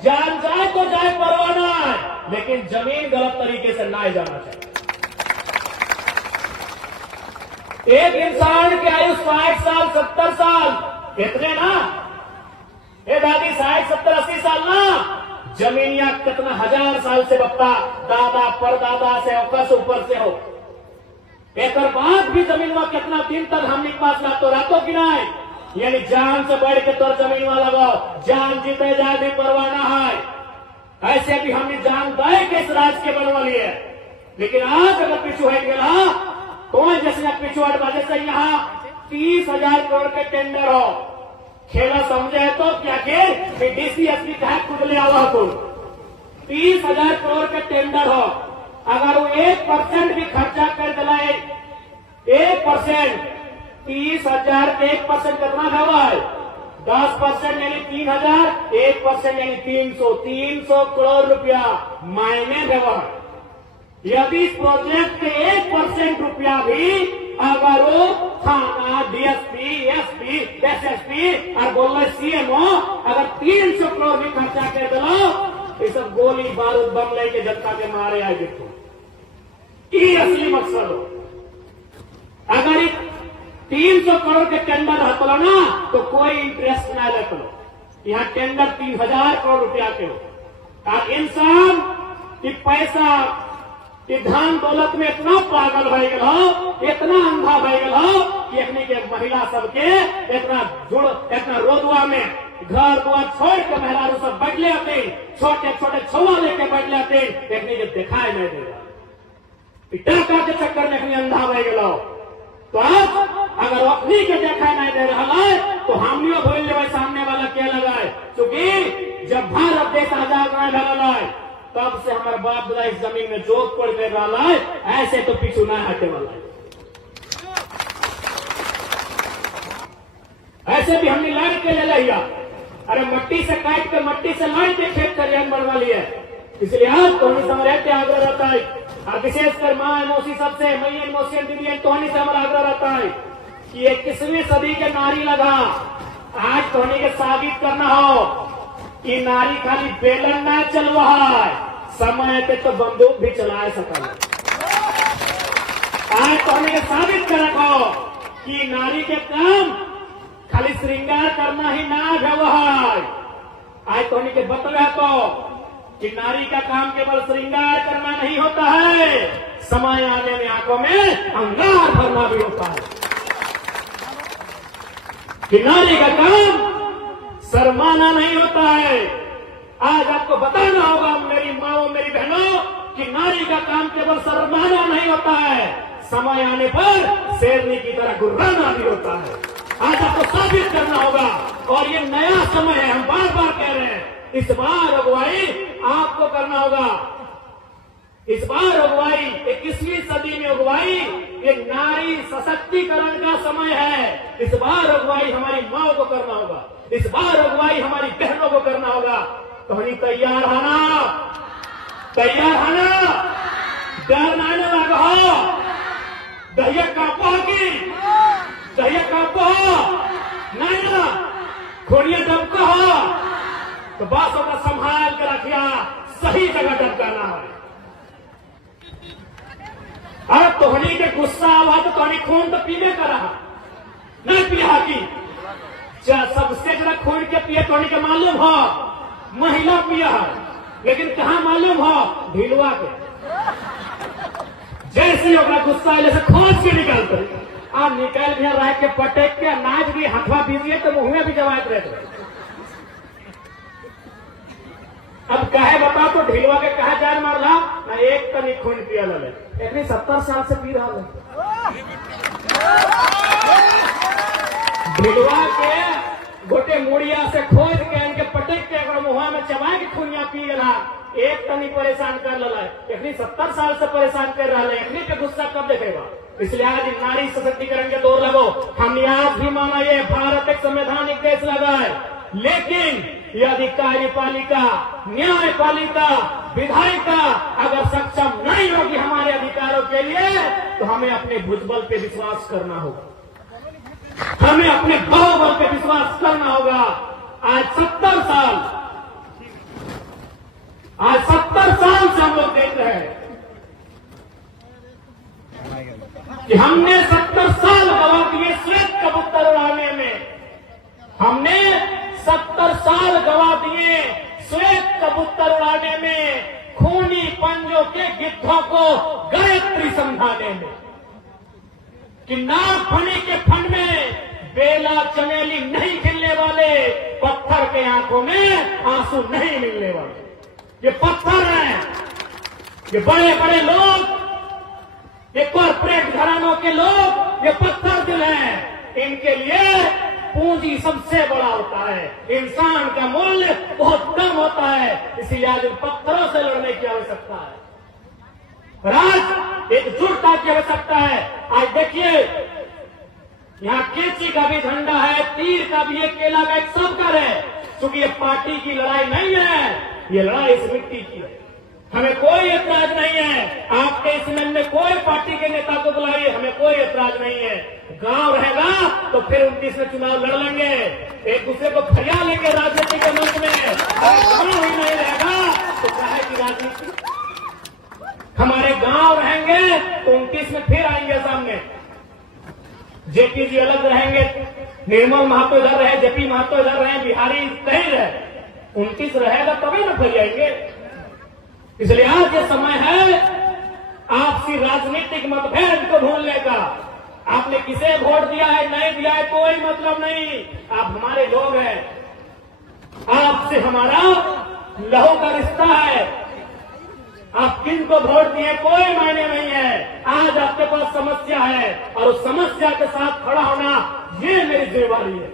जान जाए तो जाए परवाना है, लेकिन जमीन गलत तरीके से ना जाना चाहिए। एक इंसान की आयु 60 साल 70 साल कितने ना, ए दादी 60 70 80 साल ना, जमीनिया कितना हजार साल से बप्पा दादा परदादा से औकस ऊपर से हो, एक बाद भी जमीन में कितना दिन तक हमने पास रातों गिनाए, यानी जान से बढ़ के तोर जमीन में लगाओ, जान जीते जाए भी परवाना है। ऐसे भी हमने जान दे के इस राज के बनवा लिए, लेकिन आज अगर पीछू हट गया तो जैसे पिछुआट बाजे से यहाँ 30,000 करोड़ के टेंडर हो, खेला समझे तो क्या कि डीसीएसपी कहा खुद ले आवा तुम 30,000 करोड़ के टेंडर हो, अगर वो 1% भी खर्चा कर दिलाए, 1% 30,000 के 1% कितना हुआ है, 10% यानी 3,000, 1% यानी 300 करोड़ रुपया मायने हुआ। यदि इस प्रोजेक्ट के 1% रुपया भी अगर वो थाना डीएसपी एसपी एसएसपी और बोल रहे सीएमओ अगर 300 करोड़ भी खर्चा कर दो, ये सब गोली बारूद बम लेके जनता के मारे आएगी। ये असली मकसद हो। अगर 300 करोड़ के टेंडर हतलो ना तो कोई इंटरेस्ट ना लेते लो, यहाँ टेंडर 3,000 करोड़ रुपया के हो। और इंसान की पैसा कि धन दौलत में इतना पागल हो गया हो, इतना अंधा हो गया हो कि अपनी के महिला सबके इतना रोदुआ में घर द्वार छोड़ के महिला सब बैठ लेते, छोटे छोटे छुआ लेके बैठ लेते, देखने के दिखाई नहीं देगा, टाका के चक्कर में अपनी अंधा हो गया। तो आज अगर अपनी के दिखाई नहीं दे रहा है तो हम बोल ले सामने वाला क्या लगाए, क्योंकि जब भारत देश आजाद नहीं भला है तब से हमारे बाप दादा इस जमीन में जोत पड़ कर रहा है, ऐसे तो पीछू ना हटे वाला है। ऐसे भी हमने लड़ के ले लिया, अरे मट्टी से काट के मट्टी से लड़ के खेत का रियान बढ़वा लिया, इसलिए आज तो हमें समझते आग्रह रहता है, और विशेषकर माँ मौसी सबसे मैया मौसी दीदी तो से हमारा आग्रह रहता है कि 21वीं सदी के नारी लगा, आज तो हमें साबित करना हो कि नारी खाली बेलन ना चल रहा है, समय पे तो बंदूक भी चला सकता। आज तो हमें साबित कर रखो कि नारी के काम खाली श्रृंगार करना ही ना व्यवहार। आज तो हमें बतला तो कि नारी का काम केवल श्रृंगार करना नहीं होता है, समय आने में आंखों में अंगार भरना भी होता है। कि नारी का काम शर्माना नहीं होता है। आज आपको बताना होगा मेरी माओ मेरी बहनों कि नारी का काम केवल शर्माना नहीं होता है, समय आने पर शेरनी की तरह गुर्राना भी होता है। आज आपको साबित करना होगा, और ये नया समय है, हम बार बार कह रहे हैं, इस बार अगुवाई आपको करना होगा। इस बार अगुवाई 21वीं सदी में अगुवाई एक नारी सशक्तिकरण का समय है। इस बार अगुवाई हमारी माओ को करना होगा, इस बार अगुवाई हमारी बहनों को करना होगा। तो हम तैयार आना, तैयार आना, डर नहीं लगा हो, दहिया कापो की दहिया कापो नहीं ना खोड़िया डबका हो तो बासों का संभाल कर रखिया, सही जगह डबकाना है। अब तोहनी के गुस्सा हुआ तो तोहनी खून तो पीने का रहा, नहीं पिया की सबसे ज्यादा खून के पिए तोहनी के मालूम हो, महिला पिया है, लेकिन कहा मालूम हो, ढीलवा के जैसे होगा गुस्सा जैसे खोज के निकालते और निकाल भी रात के पटेक के नाच भी हथवा दीजिए तो मुंह में भी जवाब रहते। अब कहे बताओ तो ढीलवा के कहा जान मार ला ना, एक तो नहीं खून पिया ले, इतनी 70 साल से पी रहा है। ढीलवा के गोटे मुड़िया से खोज के इनके पटेक के अगर मुहा में चबा के खूनिया पी गला, एक तनी परेशान कर ला, इतनी 70 साल से परेशान कर रहा है, इतनी पे गुस्सा कब देखेगा। इसलिए आज नारी सशक्तिकरण के दौर लगो। हमने आज भी माना ये भारत एक संवैधानिक देश लगा है, लेकिन ये अधिकारी पालिका, न्यायपालिका, विधायिका अगर सक्षम नहीं होगी हमारे अधिकारों के लिए तो हमें अपने भुजबल पे विश्वास करना होगा, हमें अपने बाहुबल पे विश्वास करना होगा। आज 70 साल कि हमने 70 साल गवा दिए श्वेत कबूतर उड़ाने में, हमने 70 साल गवा दिए श्वेत कबूतर उड़ाने में, खूनी पंजों के गिद्धों को गायत्री समझाने में, कि नागफनी के फन में बेला चमेली नहीं खिलने वाले, पत्थर के आंखों में आंसू नहीं मिलने वाले। ये पत्थर हैं, ये बड़े बड़े लोग, ये कॉर्पोरेट घरानों के लोग, ये पत्थर दिल हैं। इनके लिए पूंजी सबसे बड़ा होता है, इंसान का मूल्य बहुत कम होता है, इसीलिए आज इन पत्थरों से लड़ने की आवश्यकता है। और आज एकजुटता की आवश्यकता है। आज देखिए यहाँ केची का भी झंडा है, तीर का भी, एक केला का, एक सबका है, क्योंकि ये पार्टी की लड़ाई नहीं है, ये लड़ाई इस मिट्टी की है। हमें कोई ऐतराज नहीं है, आपके इस मन में कोई पार्टी के नेता को बुलाइए, हमें कोई ऐतराज नहीं है। गांव रहेगा तो फिर 29 में चुनाव लड़ लेंगे, एक दूसरे को फरिया लेंगे राजनीति के मंच में। गांव ही नहीं रहेगा तो चाहे की राजनीति। हमारे गांव रहेंगे तो 29 में फिर आएंगे सामने। जेपी जी अलग रहेंगे, निर्मल महतो इधर रहे, जेपी महतो इधर रहे, बिहारी कहीं रहे, 29 रहेगा तभी ना फिर आएंगे। इसलिए आज ये समय है आपसी राजनीतिक मतभेद को भूलने का। आपने किसे वोट दिया है, नहीं दिया है, कोई मतलब नहीं, आप हमारे लोग हैं, आपसे हमारा लहू का रिश्ता है। आप किन को वोट दिए कोई मायने नहीं है। आज आपके पास समस्या है और उस समस्या के साथ खड़ा होना ये मेरी जिम्मेदारी है।